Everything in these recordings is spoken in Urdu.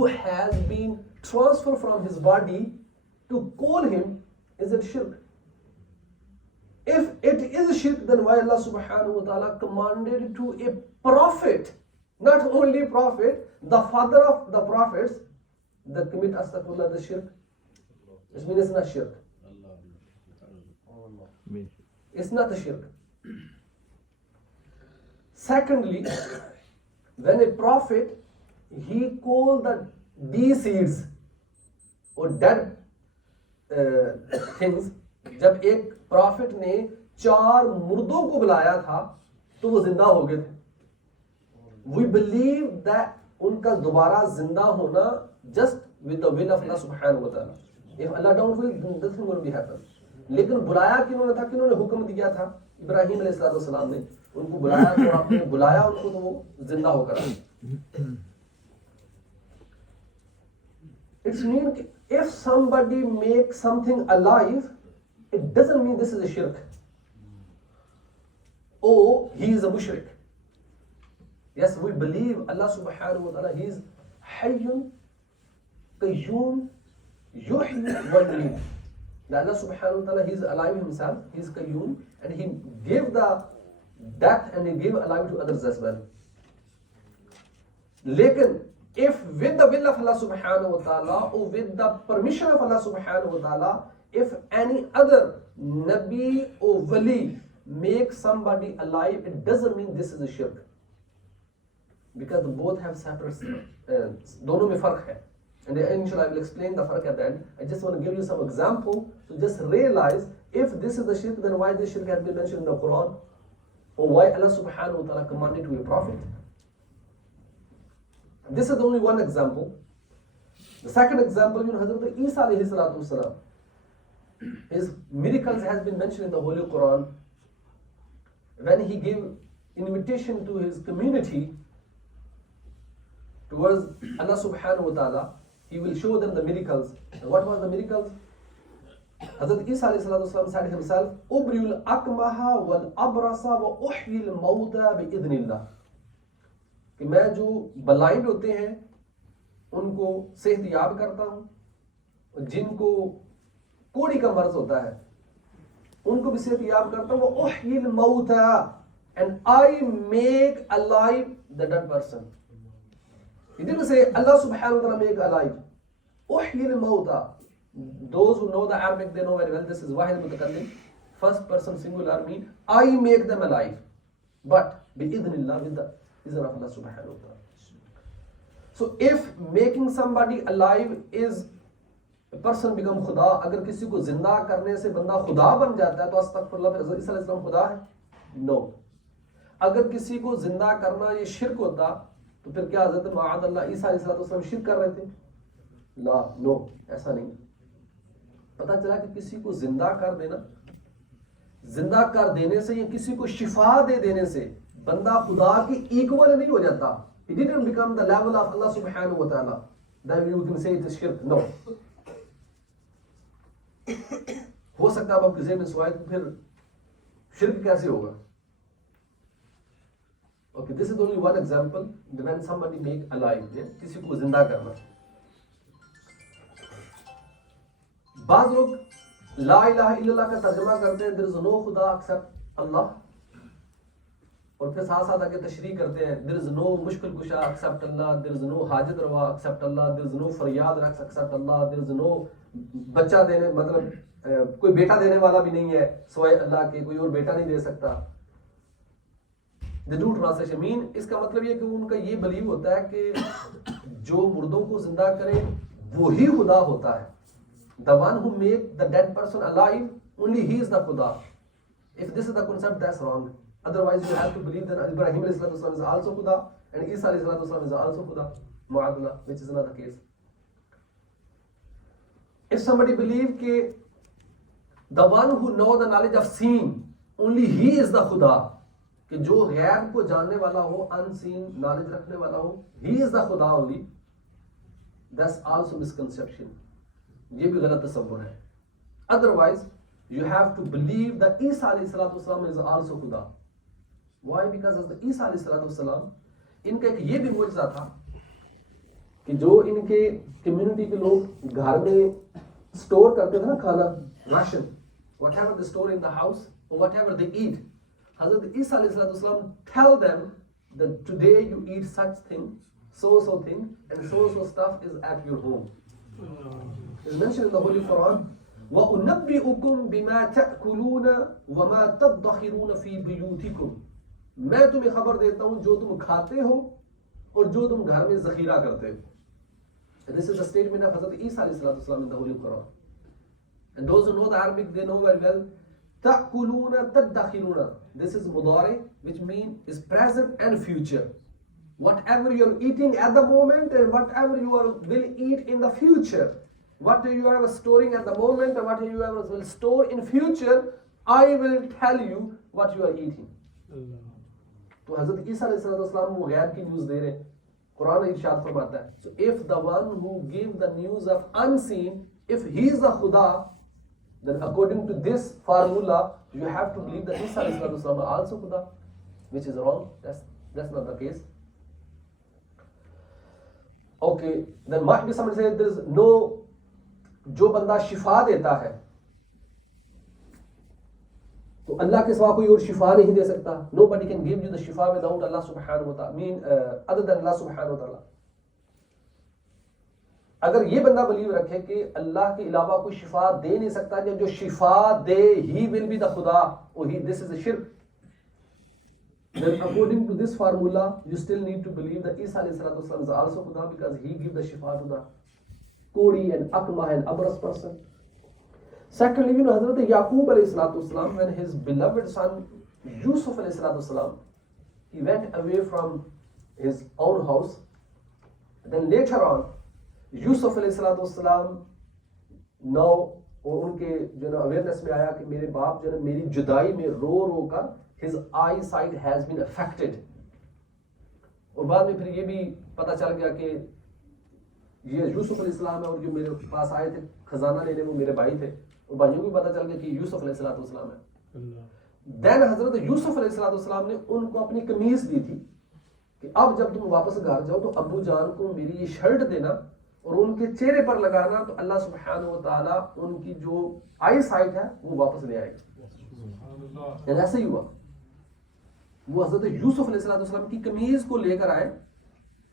who has been transferred from his body to call him, is it shirk? If it is shirk, then why Allah subhanahu wa ta'ala commanded to a prophet, not only prophet, the father of the prophets, that commit astaghfirullah, the shirk? It means it's not shirk. It's not a shirk. Secondly, when a prophet, he called the deceased or dead things, جب ایک پرافٹ نے 4 مردوں کو بلایا تھا تو وہ زندہ ہو گئے تھے. We believe that ان کا دوبارہ زندہ ہونا just with the will of Allah subhanahu wa ta'ala. If Allah don't will, then nothing will be happen. لیکن بلایا کنہوں نے تھا, کنہوں نے حکم دیا تھا؟ ابراہیم علیہ السلام نے ان کو بلایا, تو آپ نے بلایا ان کو تو وہ زندہ ہو کر آئے. It's mean if somebody makes something alive, it doesn't mean this is a shirk. Oh, he is a mushrik. Yes, we believe Allah subhanahu wa ta'ala, he is hayyun, qayyum, yuhyi wa yumeet. Allah subhanahu wa ta'ala, he is alive himself, he is qayyum, and he gave the death and he gave alive to others as well. Lekin, if with the will of Allah subhanahu wa ta'ala or with the permission of Allah subhanahu wa ta'ala, if any other Nabi or Wali makes somebody alive, it doesn't mean this is a shirk. Because both have separate, dono mein farq hai. And inshallah I will explain the farq at the end. I just want to give you some example to just realize if this is the shirk, then why this shirk has been mentioned in the Quran, or why Allah subhanahu wa ta'ala commanded to a prophet. This is only one example. The second example, Hazrat Isa alayhi salatu wasalam, his miracles has been mentioned in the Holy Quran. When he gave invitation to his community towards Allah subhanahu wa ta'ala, he will show them the miracles. And what was the miracles? Hazrat Isa alayhi salatu wasalam said himself, Ubriul akmaha wal abrasa wa uhyil mawta bi idhnillah. کہ میں جو بلائنڈ ہوتے ہیں ان کو صحت یاب کرتا ہوں, جن کو کوڑی کا مرض ہوتا ہے ان کو بھی صحت یاب کرتا ہوں. وَأُحْيِي الْمَوْتَى, and I make alive the dead person. He didn't say Allah subhanahu wa ta'ala make alive. أُحْيِي الْمَوْتَى. Those who know the Arabic, they know very well this is wahid mutakallim, first person singular, mean I make them alive, but bi-idhnillah, with the izn of Allah subhanahu wa ta'ala. So if making somebody alive is a person become khuda, اگر کسی کو زندہ کرنے سے بندہ خدا بن جاتا ہے تو استغفراللہ, پھر حضرت عیسیٰ علیہ السلام خدا ہے؟ No. اگر کسی کو زندہ کرنا یہ شرک ہوتا تو پھر کیا حضرت معاذ اللہ عیسیٰ علیہ السلام شرک کر رہے تھے؟ لا, no, ایسا نہیں. پتہ چلا کہ کسی کو زندہ کر دینا, زندہ کر دینے سے یا کسی کو شفا دے دینے سے بندہ خدا کی ایکول نہیں ہو جاتا. He didn't become the level of Allah subhanahu wa ta'ala. Then you can say it is shirk. No. ہو سکتا ہے آپ کے ذہن میں سوال کہ پھر شرک کیسے ہوگا. Okay, this is only one example when somebody make alive, کسی کو زندہ کرنا. بعض لوگ لا الہ الا اللہ کا ترجمہ کرتے ہیں there is no خدا except Allah, اور پھر ساتھ ساتھ آگے تشریح کرتے ہیں there is no مشکل کشا except Allah, there is no حاجت روا except Allah, there is no فریاد رقص except Allah, there is no بچہ دینے, مطلب کوئی بیٹا دینے والا بھی نہیں ہے سوائے اللہ کے, کوئی اور بیٹا نہیں دے سکتا. The true translation mean, اس کا مطلب یہ کہ ان کا یہ بلیو ہوتا ہے کہ جو مردوں کو زندہ کرے وہی خدا ہوتا ہے. The one who make the dead person alive, only he is the Khuda. If this is the concept, that's wrong. Otherwise, you have to believe that Ibrahim is also Khuda and Isa is also Khuda, Mu'adla, which is another case. If somebody believe that the one who know the knowledge of seen, only he is the Khuda, کہ جو غیب کو جاننے والا ہو, unseen knowledge رکھنے والا ہو, he is the Khuda only, that's also misconception. یہ بھی غلط تصور ہے. Otherwise, you have to believe that Isa alayhi salatu wasalam is also Khuda. Why? Because as the Isa alayhi salatu wasalam, ان کا ایک یہ بھی معجزہ تھا کہ جو ان کے کمیونٹی کے لوگ گھر میں اسٹور کرتے تھے نا کھانا ration whatever they store in the house whatever they eat حضرت عیسیٰ علیہ السلام tell them that today you eat such thing so thing and so stuff is at your home. It's mentioned in the Holy Quran. وَأُنَبِّئُكُمْ بِمَا تَأْكُلُونَ وَمَا تَدَّخِرُونَ فِي بُيُوتِكُمْ میں تمہیں خبر دیتا ہوں جو تم کھاتے ہو اور جو تم گھر میں ذخیرہ کرتے ہو. This is the statement of Hazrat Isa alayhi salatu wasalam in the Holy Quran. And those who know the Arabic, they know very well. تَأْكُلُونَ تَدَّخِرُونَ. This is mudari, which means is present and future. Whatever you are eating at the moment and whatever you will eat in the future, what you are storing at the moment and what you will store in future, I will tell you what you are eating. تو حضرت عیسیٰ علیہ السلام وہ غیب کی نیوز دے رہے ہیں. قرآن ارشاد فرماتا ہے, so if the one who gave the news of unseen, if he is the Khuda, then according to this formula, you have to believe that Isa alayhi salatu are also Khuda, which is wrong. That's not the case. Okay, then might be someone say there is no, جو بندہ شفا دیتا ہے تو اللہ کے سوا کوئی اور شفا نہیں دے سکتا. Nobody can give you the shifa without Allah subhanahu wa ta'ala, other than Allah subhanahu wa ta'ala. اگر یہ بندہ بلیو رکھے کہ اللہ کے علاوہ کوئی شفا دے نہیں سکتا, جو شفا دے he will be the خدا, or this is a shirk. Then according to this formula, you still need to believe that Isa alayhi salatu wasalam is also Khuda because he gives the shifa to the Kodi and Akmah and Abras person. Secondly, you know, Hazrat Yaqub alayhi salatu wasalam, when his beloved son Yusuf alayhi salatu wasalam, he went away from his own house. Then later on, Yusuf alayhi salatu wasalam, now ان کے جو نا اویئرنیس میں آیا کہ میرے باپ جو نا میری جدائی میں رو رو کر his eyesight has been affected. اور بعد میں پھر یہ بھی پتہ چل گیا کہ یہ یوسف علیہ السلام ہے اور جو میرے پاس آئے تھے خزانہ لینے وہ میرے بھائی تھے, اور بھائیوں کو پتہ چل گیا کہ یوسف علیہ السلام ہے. دین حضرت یوسف علیہ السلام نے ان کو اپنی قمیص دی تھی کہ اب جب تم واپس گھر جاؤ تو ابو جان کو میری یہ شرٹ دینا اور ان کے چہرے پر لگانا, تو اللہ سبحانہ و تعالیٰ ان کی جو آئی سائٹ ہے وہ واپس لے آئے گا. ایسا ہی ہوا, وہ حضرت یوسف علیہ السلام کی قمیض کو لے کر آئے,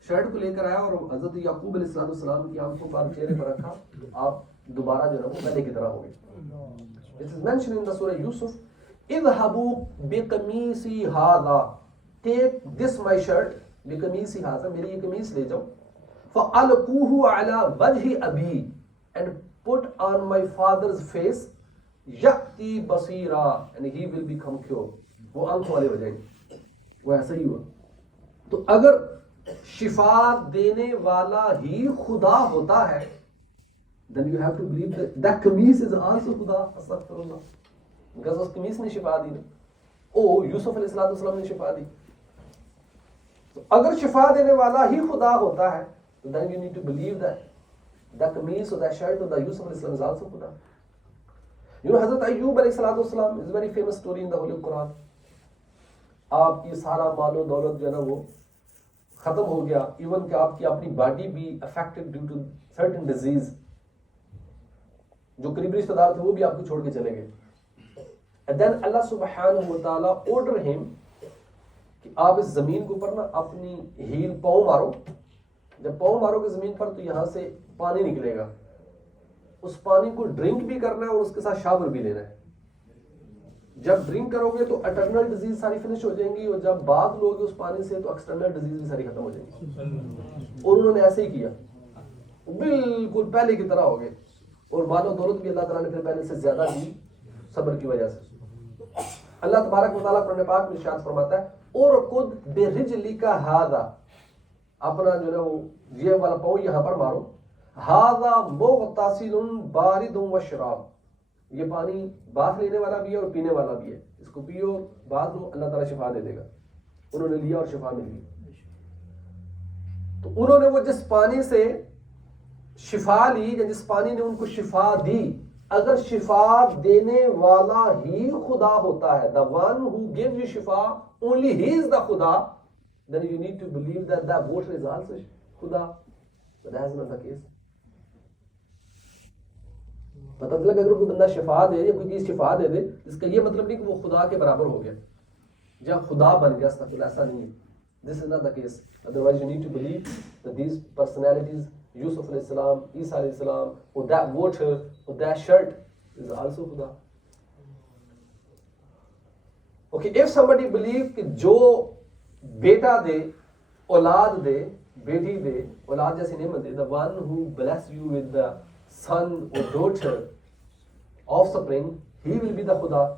شرٹ کو لے کر آیا اور حضرت یعقوب علیہ السلام کی آنکھوں پر چہرے پر رکھا, تو آپ دوبارہ جو ہے وہ پہلے کی طرح ہو گئے. It is mentioned in the Surah Yusuf, اذهبوا بقمیصی ھذا, take this my shirt, بقمیصی ھذا, میری یہ قمیص لے جاؤ, فَأَلْقُوهُ عَلَى وَجْهِ أَبِي, and put on my father's face, يَأْتِي بَصِيرًا, and he will become cured. وہ آنکھ والے ہو جائیں گے. وہ ایسا ہی ہوا. تو اگر شفا دینے والا ہی خدا ہوتا ہے, then you have to believe that that kameez is also خدا. استغفر اللہ, because اس قمیص نے شفا دی نا, یوسف علیہ السلام نے شفا دی. تو اگر شفا دینے والا ہی خدا ہوتا ہے, so then you need to believe that that kameez or that shirt or that Yusuf alayhi salam is also Khuda. You know, Hazrat Ayyub alayhi salatu wasalam is a very famous story in the Holy Quran. آپ کی سارا مال و دولت جو ہے نا وہ ختم ہو گیا, ایون کہ آپ کی اپنی باڈی بھی affected due to certain disease, جو قریبی رشتہ دار تھے وہ بھی آپ کو چھوڑ کے چلے گئے. And then Allah subhanahu wa ta'ala order him کہ آپ اس زمین کے اوپر نا اپنی ہیل پاؤں مارو, جب پاؤں مارو گے زمین پر تو یہاں سے پانی نکلے گا, اس پانی کو ڈرنک بھی کرنا ہے اور اس کے ساتھ شاور بھی لینا ہے. جب ڈرنک کرو گے تو اٹرنل ڈیزیز ساری فنش ہو جائیں گی, اور جب بعد لوگے اس پانی سے تو ایکسٹرنل ڈیزیز بھی ساری ختم ہو جائیں گی. اور انہوں نے ایسے ہی کیا, بالکل پہلے کی طرح ہو گئے, اور مال و دولت بھی اللہ تعالیٰ نے پھر پہلے سے زیادہ دی صبر کی وجہ سے. اللہ تبارک و تعالیٰ قرآن پاک میں ارشاد فرماتا ہے, اور خود برجلک ھذا, اپنا جو ہے وہ یہ والا پاؤں یہاں پر مارو, ھذا مغتسل بارد وشراب, یہ پانی باف لینے والا بھی ہے اور پینے والا بھی ہے, اس کو پیو بعد لو, اللہ تعالیٰ شفا دے دے گا. انہوں نے لیا اور شفا مل گئی. تو انہوں نے وہ جس پانی سے شفا لی یا جس پانی نے ان کو شفا دی, اگر شفا دینے والا ہی خدا ہوتا ہے, the one who gives you شفا, only he is the خدا, then you need to believe that that water is also خدا. But that is not the case. مطلب اگر کوئی بندہ شفا دے یا کوئی چیز شفا دے دے اس کا یہ مطلب نہیں کہ وہ خدا کے برابر ہو گیا یا خدا بن گیا. استغفر اللہ, ایسا نہیں ہے. This is not the case. Otherwise you need to believe that these personalities, Yusuf alayhi salam, Isa alayhi salam, or that water, or that shirt is also Khuda. Okay, if somebody believe کہ جو بیٹا دے, اولاد دے, بیٹی دے, اولاد جیسی نعمت دے, the one who bless you with the son or daughter, offspring, he will be the Khuda.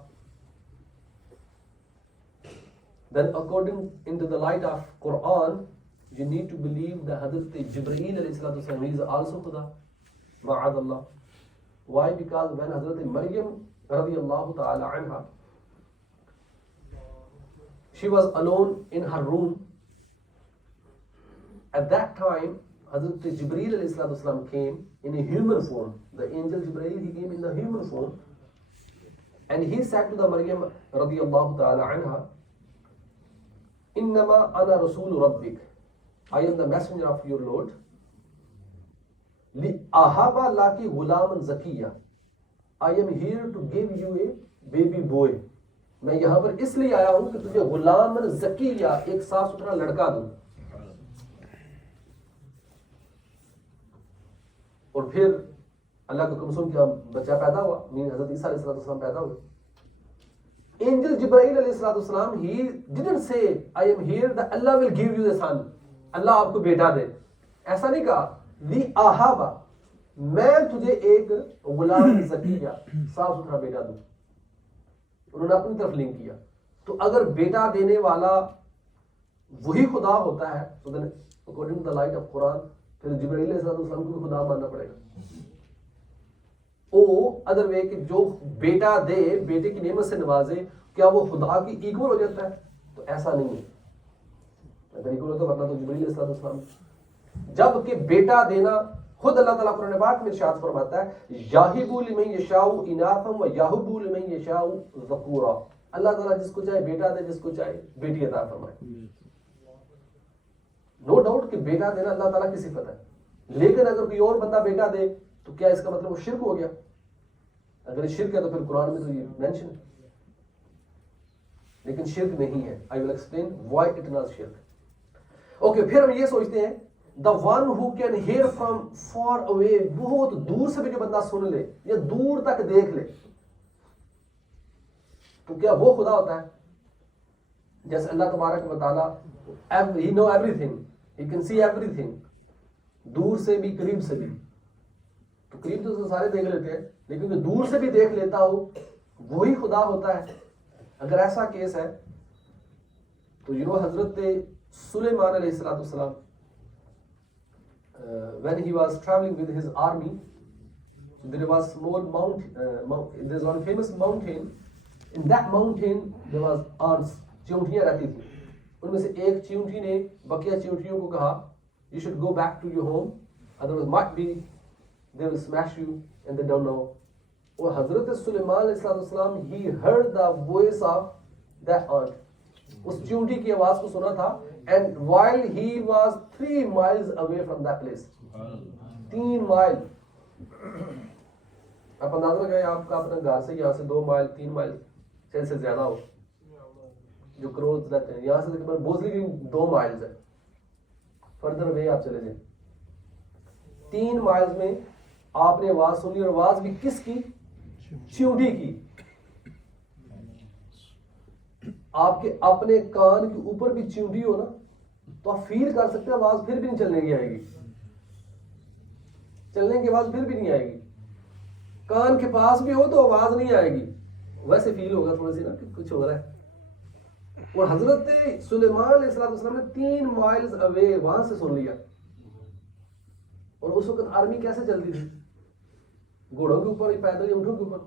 Then according into the light of Quran, you need to believe that Hazrat Jibreel alayhi salatu wasalam is also Khuda. Ma'adallah. Why? Because when Hazrat Maryam radiyallahu ta'ala anha, she was alone in her room. At that time, Hazrat Jibreel alayhi salatu wasalam came in a human form. The angel Jibreel, he came in the human form. And he said to the Maryam radiyallahu ta'ala anha, Innama ana rasool rabbik. I am the messenger of your Lord. Li ahaba laki ghulaman zakiya. I am here to give you a baby boy. میں یہاں پر اس لیے آیا ہوں کہ تجھے غلام زکیہ, ایک صاف ستھرا لڑکا دوں. اور پھر اللہ کا حکم سن کے بچہ پیدا ہوا, حضرت عیسیٰ علیہ السلام پیدا ہوئے. Angel Jibreel alayhi salatu wasalam, he didn't say I am here that Allah will give you the son, اللہ آپ کو بیٹا دے. ایسا نہیں کہا. لی آہابا, میں تجھے ایک غلام زکیہ, صاف ستھرا بیٹا دوں. انہوں نے اپنی طرف لنک کیا. تو اگر بیٹا دینے والا وہی خدا ہوتا ہے تو then according to the light of Quran, پھر جبرائیل علیہ السلام کو بھی خدا ماننا پڑے گا. او ادر وے کہ جو بیٹا دے, بیٹے کی نعمت سے نوازے, کیا وہ خدا کی ایکول ہو جاتا ہے؟ تو ایسا نہیں ہے. اگر ایکول ہوتا ورنہ تو جبرائیل علیہ السلام. جب کہ بیٹا دینا خود اللہ تعالیٰ قرآن پاک میں ارشاد فرماتا ہے, یاہبو لمن یشاء اناثا و یاہبو لمن یشاء ذکورا. اللہ تعالیٰ جس کو چاہے بیٹا دے, جس کو چاہے بیٹی عطا فرمائے. نو ڈاؤٹ کہ بیٹا دینا اللہ تعالیٰ کی صفت ہے, لیکن اگر کوئی اور بندہ بیٹا دے تو کیا اس کا مطلب وہ شرک ہو گیا؟ اگر شرک ہے تو پھر قرآن میں تو یہ مینشن ہے, لیکن شرک نہیں ہے. I will explain why it was shirk. Okay, پھر ہم یہ سوچتے ہیں the one who can hear from far away, بہت دور سے بھی جو بندہ سن لے یا دور تک دیکھ لے, تو کیا وہ خدا ہوتا ہے؟ جیسے اللہ تبارک و تعالیٰ he know everything, he can see everything, دور سے بھی قریب سے بھی. تو قریب تو سارے دیکھ لیتے ہیں, لیکن جو دور سے بھی دیکھ لیتا ہو وہی خدا ہوتا ہے. اگر ایسا کیس ہے تو حضرت سلیمان علیہ السلام, when he was traveling with his army, there was small mountain, there is one famous mountain. In that mountain there was ants, چیونٹیاں رہتی تھیں. ان میں سے ایک چیونٹی نے بقیہ چیونٹیوں کو کہا, you should go back to your home, otherwise might be they will smash you and they don't know. اور حضرت سلیمان علیہ السلام, he heard the voice of that ant, اس چیونٹی کی آواز کو سنا تھا. And while he was 3 miles away from that place, 3 مائل. آپ اندازہ لگائیں, آپ کا اپنا گھر سے یہاں سے 2 مائل 3 مائل سے زیادہ ہو, جو کروز رہتے ہیں یہاں سے تقریباً بوزلی کی 2 مائلز ہے, فردر وے آپ چلے جائیں. 3 مائلز میں آپ نے آواز سنی, اور آواز بھی کس کی؟ چیونٹی کی. آپ کے اپنے کان کے اوپر بھی چیونٹی ہو نا تو آپ فیل کر سکتے ہیں, آواز پھر بھی نہیں چلنے کی آئے گی, چلنے کی آواز پھر بھی نہیں آئے گی. کان کے پاس بھی ہو تو آواز نہیں آئے گی, ویسے فیل ہوگا تھوڑی سی نا کہ کچھ ہو رہا ہے. اور حضرت سلیمان علیہ السلام نے 3 مائلز اوے وہاں سے سن لیا. اور اس وقت آرمی کیسے چلتی تھی؟ گھوڑوں کے اوپر, پیدل یا اونٹوں کے اوپر.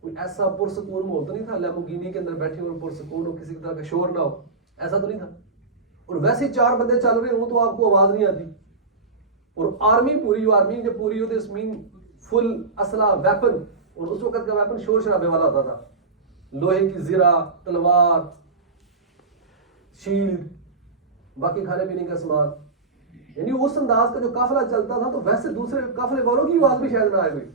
کوئی ایسا پرسکون ماحول تو نہیں تھا لیمبورگینی کے اندر بیٹھے اور پرسکون ہو, کسی طرح کا شور نہ ہو, ایسا تو نہیں تھا. اور ویسے 4 بندے چل رہے ہوں تو آپ کو آواز نہیں آتی. اور آرمی پوری, آرمی جب پوری ہوتی اس مین فل اسلحہ ویپن, اور اس وقت کا ویپن شور شرابے والا ہوتا تھا, لوہے کی زرہ, تلوار, شیلڈ, باقی کھانے پینے کا سامان. یعنی اس انداز کا جو قافلہ چلتا تھا تو ویسے دوسرے قافلے والوں کی آواز بھی شاید نہ آئے کوئی.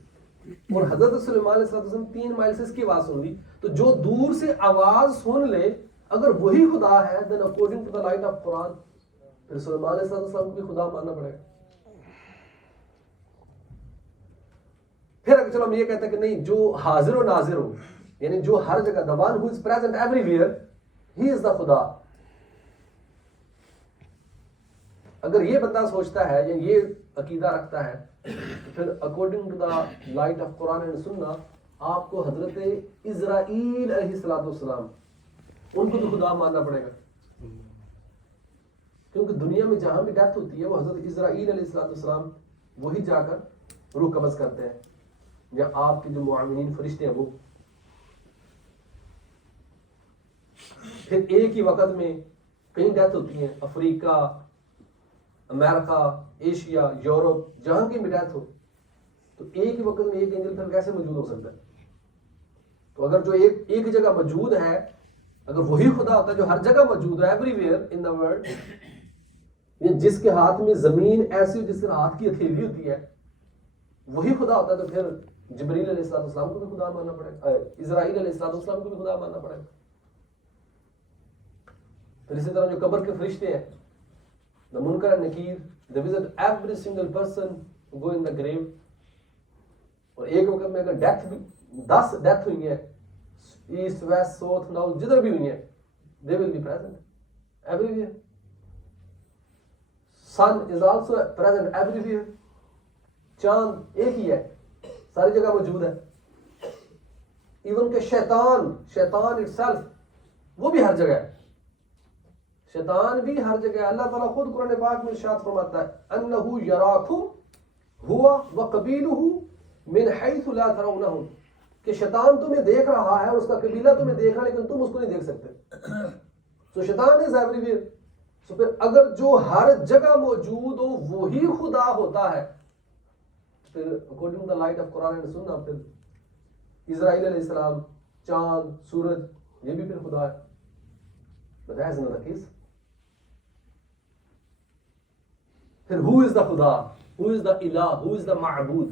اور حضرت سلیمان علیہ السلام 3 مائل سے اس کی آواز سن لی. تو جو دور سے آواز سن لے اگر وہی خدا ہے then according to the light of Quran پھر سلیمان علیہ السلام کو بھی خدا ماننا پڑے گا. پھر اگر چلو ہم یہ کہتے ہیں کہ نہیں جو حاضر و ناظر ہو یعنی جو ہر جگہ the one who is present everywhere he is the خدا. اگر یہ بندہ سوچتا ہے یا یہ عقیدہ رکھتا ہے پھر according to the light of Quran and Sunnah آپ کو حضرت اسرائیل علیہ السلام ان کو تو خدا ماننا پڑے گا. کیونکہ دنیا میں جہاں بھی ڈیتھ ہوتی ہے وہ حضرت اسرائیل علیہ السلام وہی جا کر روح قبض کرتے ہیں یا آپ کے جو معاونین فرشتے ہیں وہ. پھر ایک ہی وقت میں کئی ڈیتھ ہوتی ہیں افریقہ امریکہ ایشیا یورپ جہاں کی بھی ڈیتھ ہو تو ایک ہی وقت میں ایک اینجل پھر کیسے موجود ہو سکتا ہے. تو اگر جو ایک جگہ موجود ہے اگر وہی خدا ہوتا ہے جو ہر جگہ موجود ہے every where in the world جس کے ہاتھ میں زمین ایسی جس کے ہاتھ کی ہتھیلی ہوتی ہے وہی خدا ہوتا ہے تو پھر جبریل علیہ السلام کو بھی خدا ماننا پڑے گا اسرائیل علیہ السلام کو بھی خدا ماننا پڑے گا. پھر اسی طرح جو قبر کے فرشتے ہیں the Munkar and Nakir, they visit every single person who go in the grave. اور ایک وقت میں اگر ڈیتھ بھی 10 ڈیتھ ہوئی ہیں ایسٹ ویسٹ ساؤتھ نارتھ جدھر بھی ہوئی ہیں they will be present everywhere. Sun is also present everywhere. چاند ایک ہی ہے ساری جگہ موجود ہے. ایون کہ شیطان itself وہ بھی ہر جگہ ہے. شیطان بھی ہر جگہ. اللہ تعالیٰ خود قرآن پاک میں ارشاد فرماتا ہے انہو یراکم ہوا وقبیلہ من حیث لا ترونہم کہ شیطان تمہیں دیکھ رہا ہے اور اس کا قبیلہ تمہیں دیکھ رہا ہے لیکن تم اس کو نہیں دیکھ سکتے. تو شیطان از ایوری ویئر. تو پھر اگر جو ہر جگہ موجود ہو وہی خدا ہوتا ہے پھر according to the light of Quran and Sunnah پھر اسرائیل علیہ السلام چاند سورج یہ بھی پھر خدا ہے. But that is not the case. پھر who is the خدا who is the الہ who is the معبود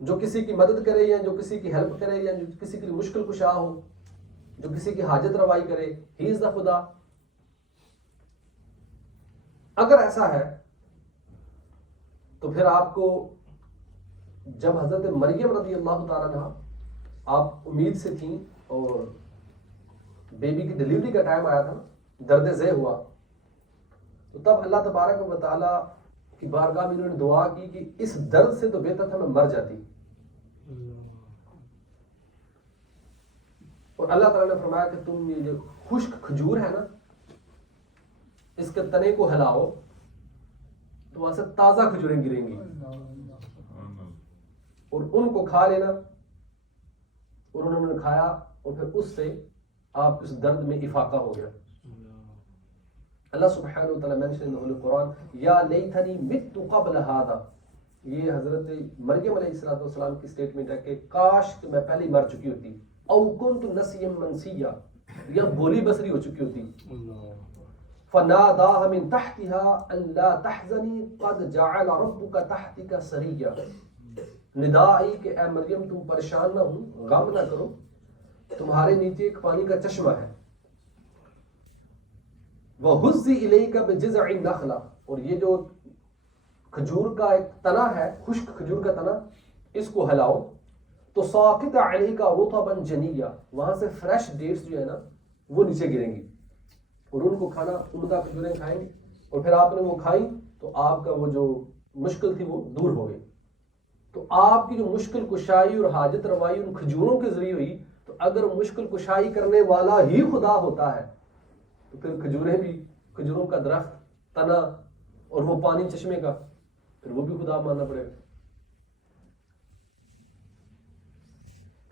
جو کسی کی مدد کرے یا جو کسی کی ہیلپ کرے یا جو کسی کے لیے مشکل کشا ہو جو کسی کی حاجت روائی کرے he is the خدا. اگر ایسا ہے تو پھر آپ کو جب حضرت مریم رضی اللہ تعالیٰ عنہا آپ امید سے تھیں اور بیبی کی ڈیلیوری کا ٹائم آیا تھا درد ذہ ہوا تو تب اللہ تبارک و تعالیٰ کی بارگاہ میں انہوں نے دعا کی کہ اس درد سے تو بہتر تھا میں مر جاتی. اور اللہ تعالیٰ نے فرمایا کہ تم یہ جو خشک کھجور ہے نا اس کے تنے کو ہلاؤ تو وہاں سے تازہ کھجوریں گریں گی اور ان کو کھا لینا. اور انہوں نے کھایا اور پھر اس سے آپ اس درد میں افاقہ ہو گیا. اللہ سبحانہ و تعالیٰ مینشن ان القرآن یا لیتنی مت قبل ھذا یہ حضرت مریم علیہ السلام کی سٹیٹمنٹ ہے کہ کاش کہ میں پہلے مر چکی ہوتی او کنت نسیا منسیا یا بولی بسری ہو چکی ہوتی. فناداها من تحتها الا تحزني قد جعل ربك تحتك سريا ندائی کہ اے مریم تم پریشان نہ ہو غم نہ کرو تمہارے نیچے ایک پانی کا چشمہ ہے. وَهُزِّ إِلَيْكَ بِجِذْعِ النَّخْلَةِ اور یہ جو کھجور کا ایک تنا ہے خشک کھجور کا تنا اس کو ہلاؤ تو ساقط علیکا رطبا جنیا وہاں سے فریش ڈیٹس جو ہے نا وہ نیچے گریں گی اور ان کو کھانا عمدہ کھجوریں کھائیں گے اور پھر آپ نے وہ کھائی تو آپ کا وہ جو مشکل تھی وہ دور ہو گئی. تو آپ کی جو مشکل کشائی اور حاجت روائی ان کھجوروں کے ذریعے ہوئی تو اگر مشکل کشائی کرنے والا ہی خدا ہوتا ہے تو پھر کھجوریں بھی کھجوروں کا درخت تنا اور وہ پانی چشمے کا پھر وہ بھی خدا ماننا پڑے گا.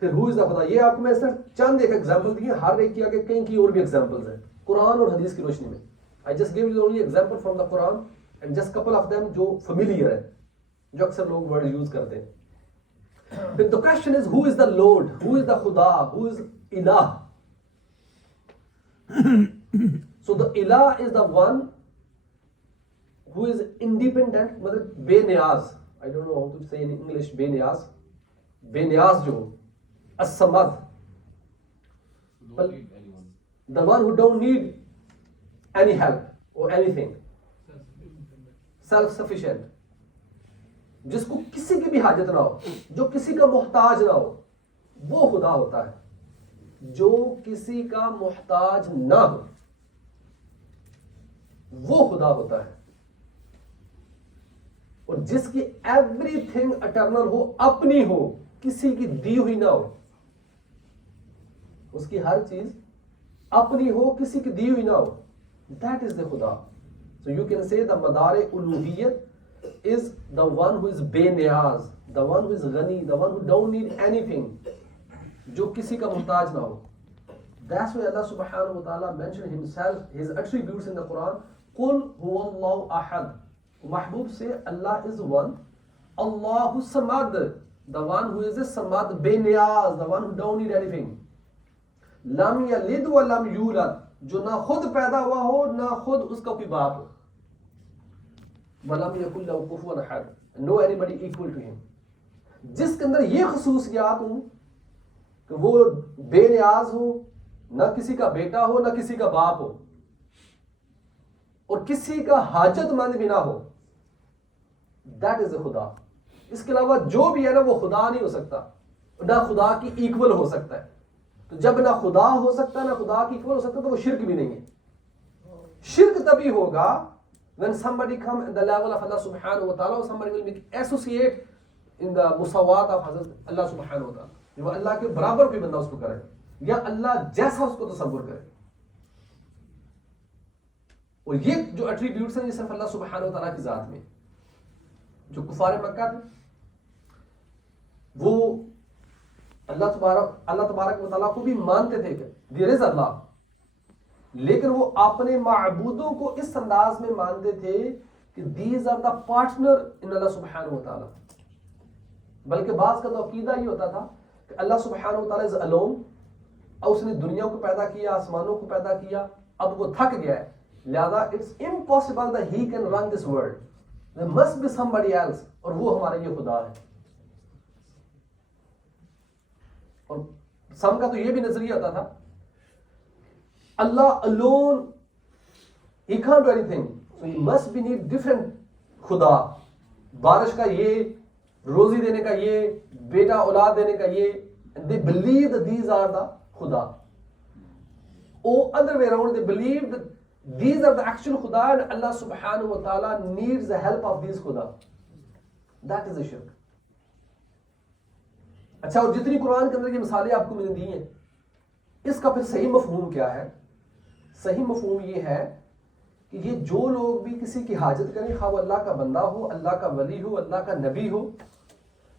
پھر ہو از دا خدا. یہ آپ کو میں صرف چند ایک ایگزامپل دی ہر ایک کی آگے کہیں کی اور بھی ایگزامپلز ہیں قرآن اور حدیث کی روشنی میں. I just gave you only example from the Quran and just couple of them جو familiar ہے جو اکثر لوگ ورڈ یوز کرتے ہیں. But the question is who is the Lord, who is the Khuda, who is Ilah. So the ilah is the one who is independent, مطلب بے نیاز. I don't know how to say in English بے نیاز. بے نیاز جو الصمد, the one who don't need any help or anything, self sufficient, جس کو کسی کی بھی حاجت نہ ہو, جو کسی کا محتاج نہ ہو, وہ خدا ہوتا ہے. جو کسی کا محتاج نہ ہو وہ خدا ہوتا ہے. اور جس کی ایوری تھنگ اٹرنل ہو, اپنی ہو, کسی کی دی ہوئی نہ ہو, اس کی ہر چیز اپنی ہو, کسی کی دی ہوئی نہ ہو, that is the خدا. So you can say the مدار الوہیت is the one who is بے نیاز, the one who is Ghani, the one who don't need anything, جو کسی کا محتاج نہ ہو. That's why Allah subhanahu wa ta'ala mentioned himself, his attributes in the Quran. قُلْ هُوَ اللَّهُ أَحَدٌ. Mahbub say Allah is one, Allahu Samad, the one who is a Samad, بے نیاز, the one who don't need anything. لم یلد ولم یولد, جو نہ خود پیدا ہوا ہو نہ خود اس کا کوئی باپ ہو. وَلَمْ يَكُنْ لَهُ كُفُوًا أَحَدٌ, no anybody equal to him. جس کے اندر یہ خصوصیات ہوں کہ وہ بے نیاز ہو, نہ کسی کا بیٹا ہو نہ کسی کا باپ ہو, اور کسی کا حاجت مند بھی نہ ہو, that is a خدا. اس کے علاوہ جو بھی ہے نا وہ خدا نہیں ہو سکتا, نہ خدا کی ایکول ہو سکتا ہے. تو جب نہ خدا ہو سکتا ہے نہ خدا کی ایکول ہو سکتا ہے تو وہ شرک بھی نہیں ہے. شرک تبھی ہوگا when somebody come at the level of Allah subhanahu wa ta'ala, or somebody will make associate in the musawat of Allah subhanahu wa ta'ala, جو اللہ کے برابر کوئی بندہ اس کو کرے یا اللہ جیسا اس کو تصور کرے. اور یہ جو ایٹریبیوٹس ہیں یہ صرف اللہ سبحانہ و تعالیٰ کی ذات میں. جو کفار مکہ تھے وہ اللہ تبارک و تعالیٰ کو بھی مانتے تھے کہ there is Allah, لیکن وہ اپنے معبودوں کو اس انداز میں مانتے تھے کہ these are the partner in اللہ سبحانہ و تعالیٰ. بلکہ بعض کا تو عقیدہ یہ ہوتا تھا کہ اللہ سبحانہ و تعالیٰ is alone, اور اس نے دنیا کو پیدا کیا, آسمانوں کو پیدا کیا, اب وہ تھک گیا ہے, لہذا it's impossible that he can run this world, there must be somebody else, اور وہ ہمارا یہ خدا ہے. اور سم کا تو یہ بھی نظریہ ہوتا تھا اللہ alone he can't do anything, so he must be need different خدا. بارش کا یہ, روزی دینے کا یہ, بیٹا اولاد دینے کا یہ, and they believe that these are the خدا. Or other way around, they believe that these are the actual خدا and Allah subhanahu wa ta'ala needs the help of these خدا. That is a shirk. اچھا, اور جتنی قرآن کے اندر یہ مثالیں آپ کو میں نے دی ہیں, اس کا پھر صحیح مفہوم کیا ہے؟ صحیح مفہوم یہ ہے کہ یہ جو لوگ بھی کسی کی حاجت کریں, خواہ وہ اللہ کا بندہ ہو, اللہ کا ولی ہو, اللہ کا نبی ہو,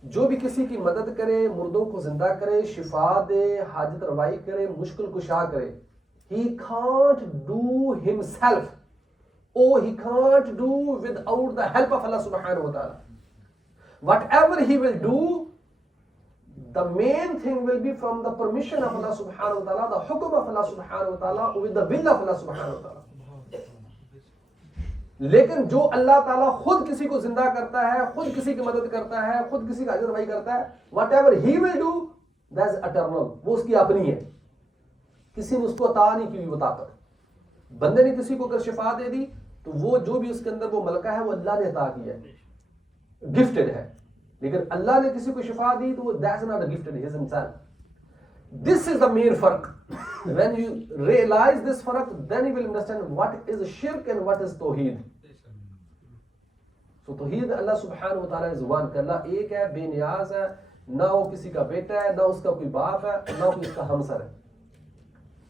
جو بھی کسی کی مدد کرے, مردوں کو زندہ کرے, شفا دے, حاجت روائی کرے, مشکل کشا کرے, he can't do himself, or he can't do without the help of Allah subhanahu wa ta'ala. Whatever he will do, the main thing will be from the permission of Allah subhanahu wa ta'ala, the hukum of Allah subhanahu wa ta'ala, with the will of Allah subhanahu wa ta'ala. لیکن جو اللہ تعالیٰ خود کسی کو زندہ کرتا ہے, خود کسی کی مدد کرتا ہے, خود کسی کا اجر بھائی کرتا ہے, whatever he will do, that's eternal, وہ اس کی اپنی ہے, کسی نے اس کو عطا نہیں کی وہ طاقت. بندے نے کسی کو اگر شفا دے دی تو وہ جو بھی اس کے اندر وہ ملکہ ہے وہ اللہ نے عطا کیا ہے, گفٹڈ ہے. لیکن اللہ نے کسی کو شفا دی تو وہ that's not a gifted, his himself. This is the main فرق. When you realize this فرق, then you will understand what is shirk and what is توحید. So توحید اللہ سبحانہ و تعالیٰ is one, کہ اللہ ایک ہے, بے نیاز ہے, نہ وہ کسی کا بیٹا ہے, نہ اس کا کوئی باپ ہے, نہ کوئی اس کا ہمسر ہے.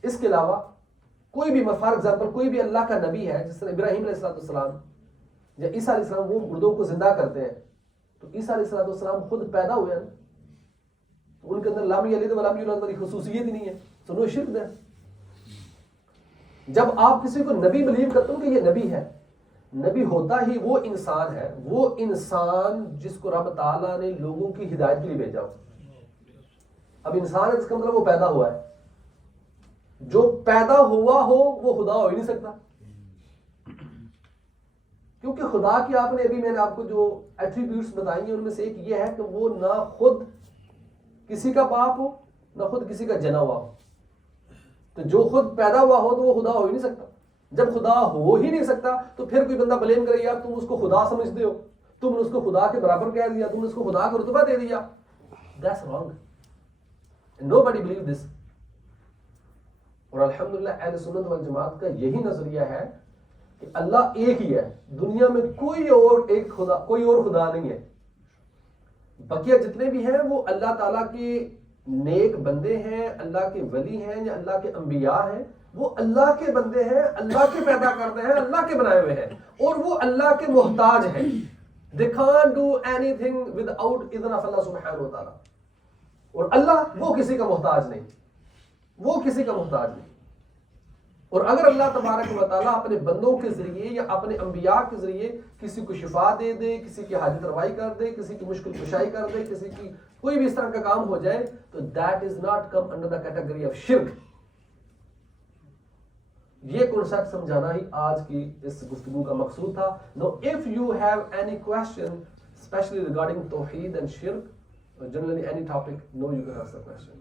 اس کے علاوہ کوئی بھی, فار ایگزامپل کوئی بھی اللہ کا نبی ہے, جس طرح ابراہیم علیہ السلام یا عیسیٰ علیہ السلام, وہ مردوں کو زندہ کرتے ہیں. تو عیسیٰ علیہ السلام خود پیدا ہوئے ہیں, ان کے اندر لم یلد ولم یولد والی خصوصیت ہی نہیں ہے, تو نو شرک ہے. جب آپ کسی کو نبی بلیو کرتے ہو کہ یہ نبی ہے, نبی ہوتا ہی وہ انسان ہے, وہ انسان جس کو رب تعالیٰ نے لوگوں کی ہدایت کے لیے بھیجا ہو. اب انسان ہے اس کا مطلب وہ پیدا ہوا ہے, جو پیدا ہوا ہو وہ خدا ہو ہی نہیں سکتا، کیونکہ خدا کی آپ نے ابھی میں نے آپ کو جو ایٹریبیوٹس بتائی ہیں ان میں سے ایک یہ ہے کہ وہ نہ خود کسی کا باپ ہو نہ خود کسی کا جنا ہوا ہو. تو جو خود پیدا ہوا ہو تو وہ خدا ہو ہی نہیں سکتا. جب خدا ہو ہی نہیں سکتا تو پھر کوئی بندہ بلیم کرے یار تم اس کو خدا سمجھتے ہو، تم نے اس کو خدا کے برابر کہہ دیا، تم نے اس کو خدا کا رتبہ دے دیا. That's wrong. Nobody believe this. اور الحمدللہ اہل سنت والجماعت کا یہی نظریہ ہے کہ اللہ ایک ہی ہے، دنیا میں کوئی اور خدا نہیں ہے. بقیہ جتنے بھی ہیں وہ اللہ تعالیٰ کے نیک بندے ہیں، اللہ کے ولی ہیں یا اللہ کے انبیاء ہیں، وہ اللہ کے بندے ہیں، اللہ کے پیدا کرتے ہیں، اللہ کے بنائے ہوئے ہیں، اور وہ اللہ کے محتاج ہیں. They can't do anything without اذن of اللہ سبحانہ و تعالیٰ. اور اللہ وہ کسی کا محتاج نہیں، وہ کسی کا محتاج نہیں. اور اگر اللہ تبارک و تعالیٰ اپنے بندوں کے ذریعے یا اپنے انبیاء کے ذریعے کسی کو شفا دے دے، کسی کی حاجت روائی کر دے، کسی کی مشکل کشائی کر دے، کسی کی کوئی بھی اس طرح کا کام ہو جائے تو that is not come under the category of شرک. یہ کنسپٹ سمجھانا ہی آج کی اس گفتگو کا مقصود تھا. Now if you have any question especially regarding توحید اینڈ شرک, generally any topic, no you can ask the question.